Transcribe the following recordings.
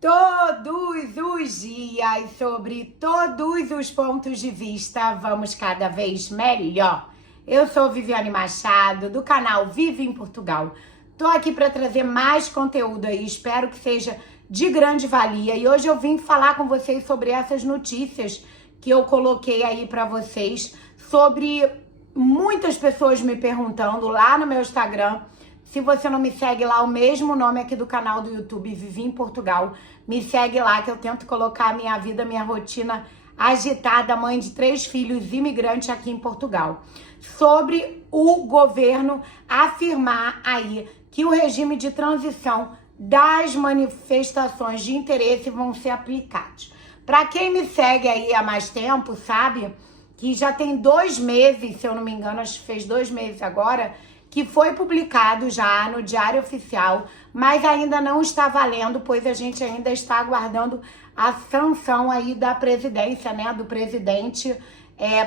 Todos os dias, sobre todos os pontos de vista, vamos cada vez melhor. Eu sou Viviane Machado, do canal Vive em Portugal. Tô aqui para trazer mais conteúdo aí, espero que seja de grande valia. E hoje eu vim falar com vocês sobre essas notícias que eu coloquei aí para vocês, sobre muitas pessoas me perguntando lá no meu Instagram. Se você não me segue lá, o mesmo nome aqui do canal do YouTube, Vivi em Portugal. Me segue lá que eu tento colocar a minha vida, minha rotina agitada, mãe de 3 filhos, imigrante aqui em Portugal. Sobre o governo afirmar aí que o regime de transição das manifestações de interesse vão ser aplicados. Para quem me segue aí há mais tempo, sabe que já tem 2 meses, se eu não me engano, acho que fez 2 meses agora, que foi publicado já no Diário Oficial, mas ainda não está valendo, pois a gente ainda está aguardando a sanção aí da presidência, né, do presidente,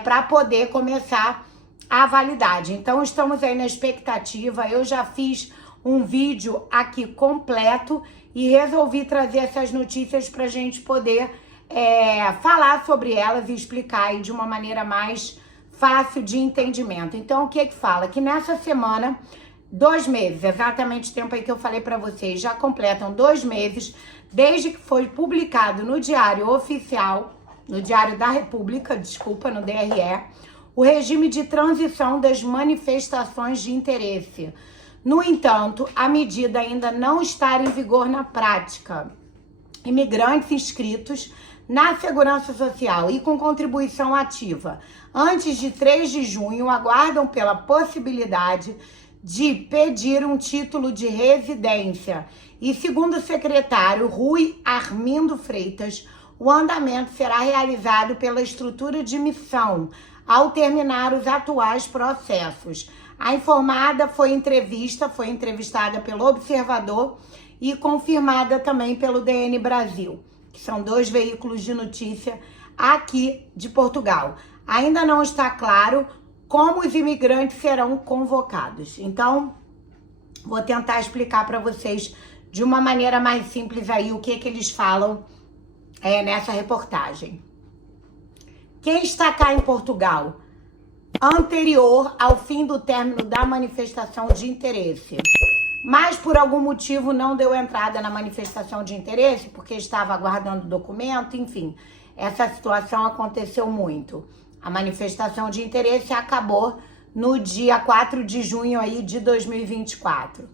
para poder começar a validade. Então estamos aí na expectativa. Eu já fiz um vídeo aqui completo e resolvi trazer essas notícias para a gente poder falar sobre elas e explicar aí de uma maneira mais fácil de entendimento. Então, o que fala? Que nessa semana, 2 meses, exatamente o tempo aí que eu falei para vocês, já completam 2 meses, desde que foi publicado no Diário Oficial, no Diário da República, desculpa, no DRE, o regime de transição das manifestações de interesse. No entanto, a medida ainda não está em vigor na prática. Imigrantes inscritos na Segurança Social e com contribuição ativa antes de 3 de junho aguardam pela possibilidade de pedir um título de residência. E segundo o secretário Rui Armindo Freitas, o andamento será realizado pela estrutura de missão ao terminar os atuais processos. A informada foi entrevistada pelo Observador e confirmada também pelo DN Brasil, que são 2 veículos de notícia aqui de Portugal. Ainda não está claro como os imigrantes serão convocados. Então, vou tentar explicar para vocês de uma maneira mais simples aí o que eles falam nessa reportagem. Quem está cá em Portugal anterior ao fim do término da manifestação de interesse, mas por algum motivo não deu entrada na manifestação de interesse, porque estava aguardando documento, enfim, essa situação aconteceu muito. A manifestação de interesse acabou no dia 4 de junho aí de 2024.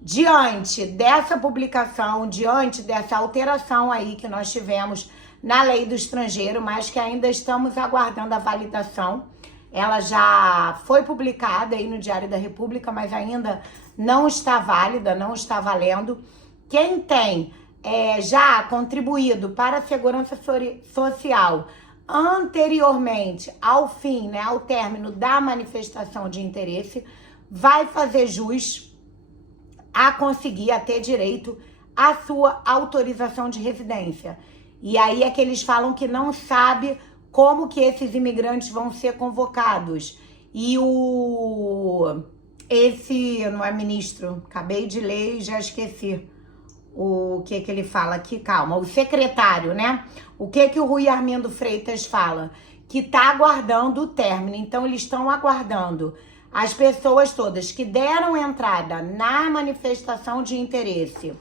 Diante dessa publicação, diante dessa alteração aí que nós tivemos na lei do estrangeiro, mas que ainda estamos aguardando a validação, ela já foi publicada aí no Diário da República, mas ainda não está válida, não está valendo. Quem tem já contribuído para a Segurança Social anteriormente ao fim, né, ao término da manifestação de interesse, vai fazer jus a conseguir, a ter direito à sua autorização de residência. E aí é que eles falam que não sabe como que esses imigrantes vão ser convocados. E esse não é ministro, acabei de ler e já esqueci o que ele fala aqui, calma, o secretário, né? O que o Rui Armindo Freitas fala? Que tá aguardando o término, então eles estão aguardando as pessoas todas que deram entrada na manifestação de interesse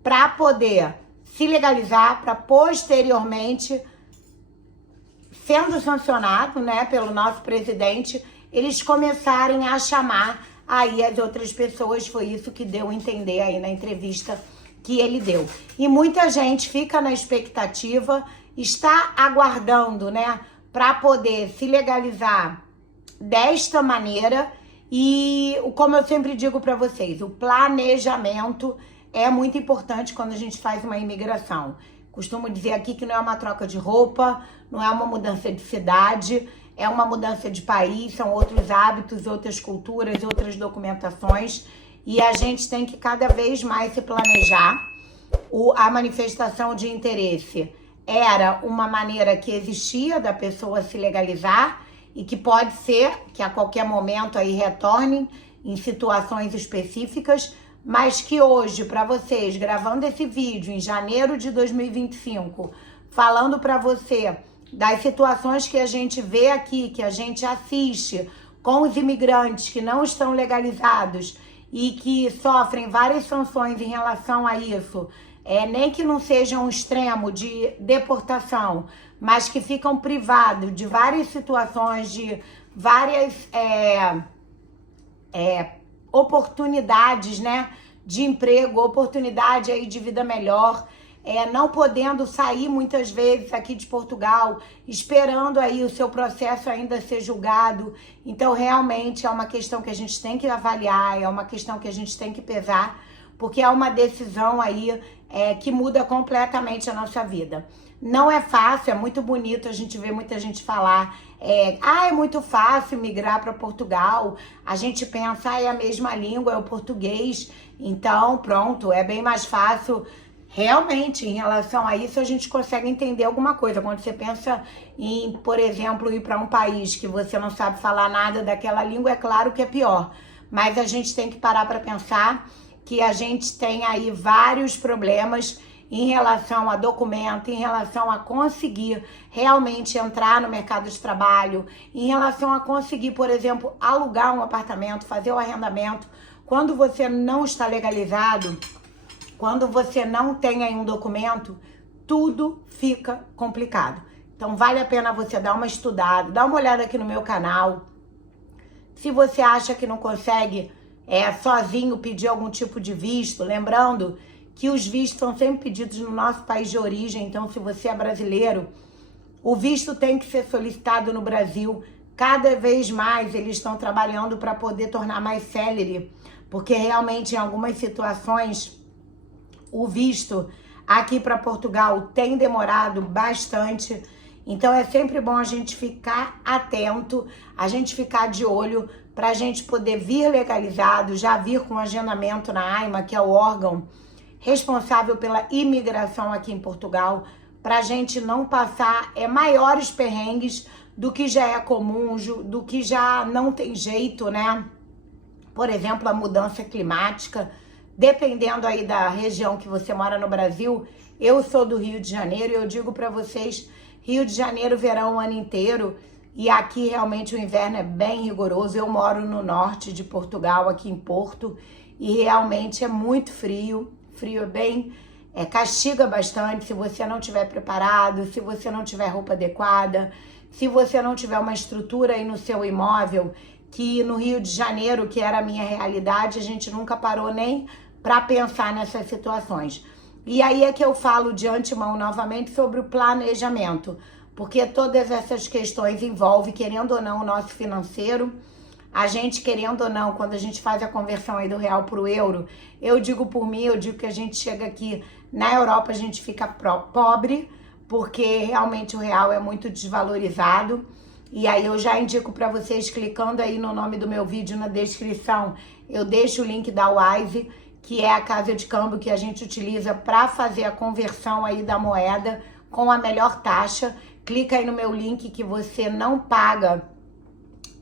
para poder se legalizar, para posteriormente, sendo sancionado, né, pelo nosso presidente, eles começarem a chamar aí as outras pessoas. Foi isso que deu a entender aí na entrevista que ele deu. E muita gente fica na expectativa, está aguardando, né, para poder se legalizar desta maneira. E como eu sempre digo para vocês, o planejamento é muito importante quando a gente faz uma imigração. Costumo dizer aqui que não é uma troca de roupa, não é uma mudança de cidade, é uma mudança de país, são outros hábitos, outras culturas, outras documentações, e a gente tem que cada vez mais se planejar. A manifestação de interesse era uma maneira que existia da pessoa se legalizar e que pode ser que a qualquer momento aí retornem em situações específicas, mas que hoje, para vocês, gravando esse vídeo em janeiro de 2025, falando para você das situações que a gente vê aqui, que a gente assiste com os imigrantes que não estão legalizados e que sofrem várias sanções em relação a isso, nem que não seja um extremo de deportação, mas que ficam privados de várias situações, de várias oportunidades, né, de emprego, oportunidade aí de vida melhor, não podendo sair muitas vezes aqui de Portugal, esperando aí o seu processo ainda ser julgado. Então, realmente é uma questão que a gente tem que avaliar, é uma questão que a gente tem que pesar, porque é uma decisão aí que muda completamente a nossa vida. Não é fácil, é muito bonito a gente ver muita gente falar, é muito fácil migrar para Portugal, a gente pensa, é a mesma língua, é o português, então pronto, é bem mais fácil. Realmente, em relação a isso, a gente consegue entender alguma coisa. Quando você pensa em, por exemplo, ir para um país que você não sabe falar nada daquela língua, é claro que é pior. Mas a gente tem que parar para pensar que a gente tem aí vários problemas em relação a documento, em relação a conseguir realmente entrar no mercado de trabalho, em relação a conseguir, por exemplo, alugar um apartamento, fazer o arrendamento. Quando você não está legalizado, quando você não tem aí um documento, tudo fica complicado. Então vale a pena você dar uma estudada, dar uma olhada aqui no meu canal. Se você acha que não consegue sozinho pedir algum tipo de visto, lembrando que os vistos são sempre pedidos no nosso país de origem, então se você é brasileiro, o visto tem que ser solicitado no Brasil. Cada vez mais eles estão trabalhando para poder tornar mais célere, porque realmente em algumas situações o visto aqui para Portugal tem demorado bastante, então é sempre bom a gente ficar atento, a gente ficar de olho para a gente poder vir legalizado, já vir com agendamento na AIMA, que é o órgão responsável pela imigração aqui em Portugal, para a gente não passar maiores perrengues do que já é comum, do que já não tem jeito, né? Por exemplo, a mudança climática. Dependendo aí da região que você mora no Brasil, eu sou do Rio de Janeiro e eu digo para vocês, Rio de Janeiro, verão o ano inteiro, e aqui realmente o inverno é bem rigoroso. Eu moro no norte de Portugal, aqui em Porto, e realmente é muito frio, é bem, castiga bastante se você não estiver preparado, se você não tiver roupa adequada, se você não tiver uma estrutura aí no seu imóvel, que no Rio de Janeiro, que era a minha realidade, a gente nunca parou nem para pensar nessas situações. E aí é que eu falo de antemão novamente sobre o planejamento, porque todas essas questões envolvem, querendo ou não, o nosso financeiro. A gente, querendo ou não, quando a gente faz a conversão aí do real para o euro, eu digo por mim, eu digo que a gente chega aqui na Europa, a gente fica pobre, porque realmente o real é muito desvalorizado. E aí eu já indico para vocês, clicando aí no nome do meu vídeo na descrição, eu deixo o link da Wise, que é a casa de câmbio que a gente utiliza para fazer a conversão aí da moeda com a melhor taxa. Clica aí no meu link que você não paga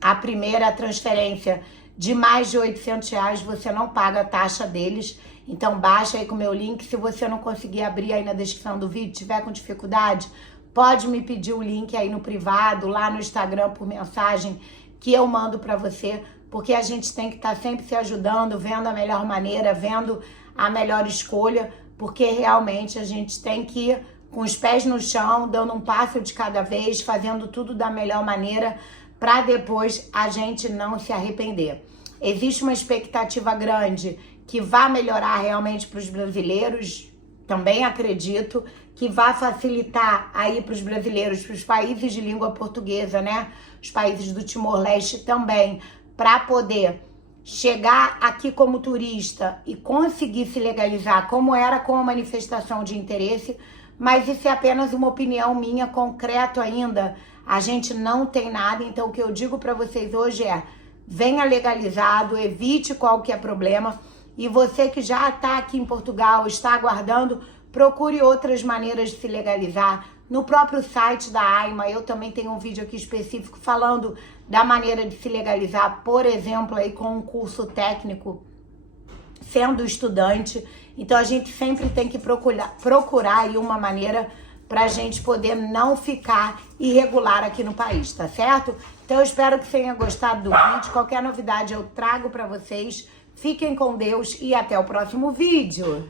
a primeira transferência de mais de R$800, você não paga a taxa deles. Então baixa aí com o meu link. Se você não conseguir abrir aí na descrição do vídeo, tiver com dificuldade, pode me pedir o link aí no privado, lá no Instagram, por mensagem, que eu mando para você, porque a gente tem que estar sempre se ajudando, vendo a melhor maneira, vendo a melhor escolha, porque realmente a gente tem que ir com os pés no chão, dando um passo de cada vez, fazendo tudo da melhor maneira, para depois a gente não se arrepender. Existe uma expectativa grande que vai melhorar realmente para os brasileiros, também acredito, que vai facilitar aí para os brasileiros, para os países de língua portuguesa, né? Os países do Timor-Leste também, para poder chegar aqui como turista e conseguir se legalizar, como era com a manifestação de interesse, mas isso é apenas uma opinião minha, concreto ainda, a gente não tem nada. Então o que eu digo para vocês hoje é, venha legalizado, evite qualquer problema, e você que já está aqui em Portugal, está aguardando, procure outras maneiras de se legalizar. No próprio site da AIMA, eu também tenho um vídeo aqui específico falando da maneira de se legalizar, por exemplo, aí com um curso técnico sendo estudante. Então a gente sempre tem que procurar aí uma maneira pra gente poder não ficar irregular aqui no país, tá certo? Então eu espero que tenham gostado do vídeo. Qualquer novidade eu trago pra vocês. Fiquem com Deus e até o próximo vídeo.